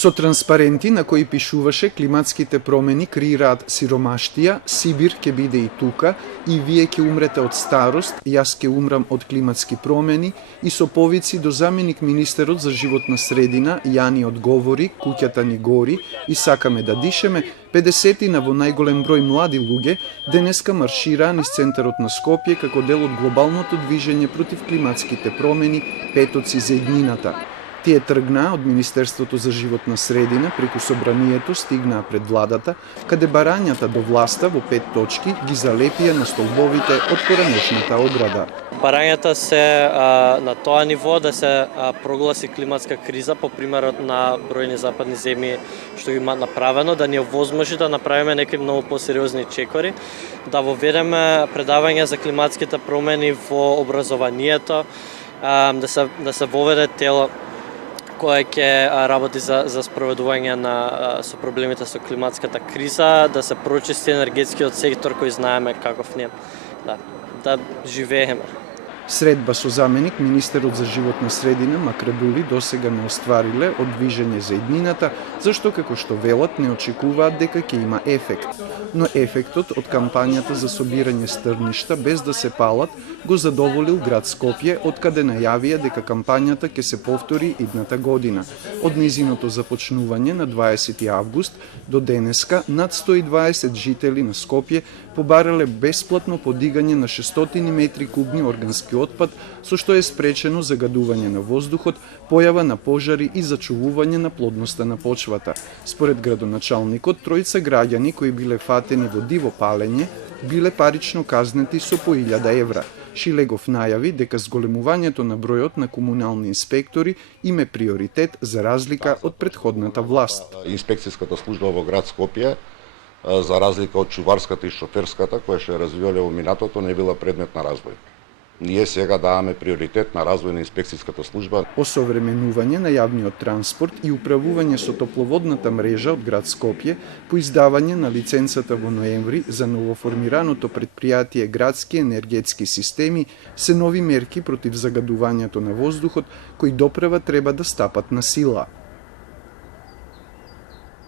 Со транспаренти на кои пишуваше климатските промени креираат сиромаштија, Сибир ќе биде и тука, и вие ќе умрете од старост, јас ќе умрам од климатски промени, и со повици до заменик министерот за животна средина Јани одговори, куќата ни гори и сакаме да дишеме, 50 во најголем број млади луѓе денеска маршираа низ центарот на Скопје како дел од глобалното движење против климатските промени Петоци за иднината. Тие тргнаа од Министерството за животна средина, преку собранието стигнаа пред владата, каде барањата до власта во 5 точки ги залепија на столбовите од поранешната ограда. Барањата се на тоа ниво да се прогласи климатска криза по примерот на бројни западни земји што ги имаат направено, да ни овозможи да направиме некои многу посериозни чекори, да воведеме предавања за климатските промени во образованието, да се воведе тело која ќе работи за спроведување со проблемите со климатската криза, да се прочисти енергетскиот сектор кој знаеме каков не, да живееме. Средба со заменик министерот за животна средина Макрадули досега не оствариле од движење за иднината, зашто како што велат не очекуваат дека ќе има ефект. Но ефектот од кампањата за собирање стрништа без да се палат го задоволил град Скопје, откаде најавија дека кампањата ќе се повтори идната година. Од низиното започнување на 20 август до денеска над 120 жители на Скопје побарале бесплатно подигање на 600 метри кубни органски отпад, со што е спречено загадување на воздухот, појава на пожари и зачувување на плодноста на почвата. Според градоначалникот, тројца граѓани кои биле фатени во диво палење, биле парично казнети со по 1000 евра. Шилегов најави дека зголемувањето на бројот на комунални инспектори им е приоритет за разлика од претходната власт. Инспекцијската служба во град Скопје, за разлика од чуварската и шоферската, која што ја развивале во минатото, не била предмет на развој. Ние сега даваме приоритет на развој на инспекцијската служба. Осовременување на јавниот транспорт и управување со топловодната мрежа од град Скопје по издавање на лиценцата во ноември за новоформираното предпријатие Градски енергетски системи се нови мерки против загадувањето на воздухот кои допрева треба да стапат на сила.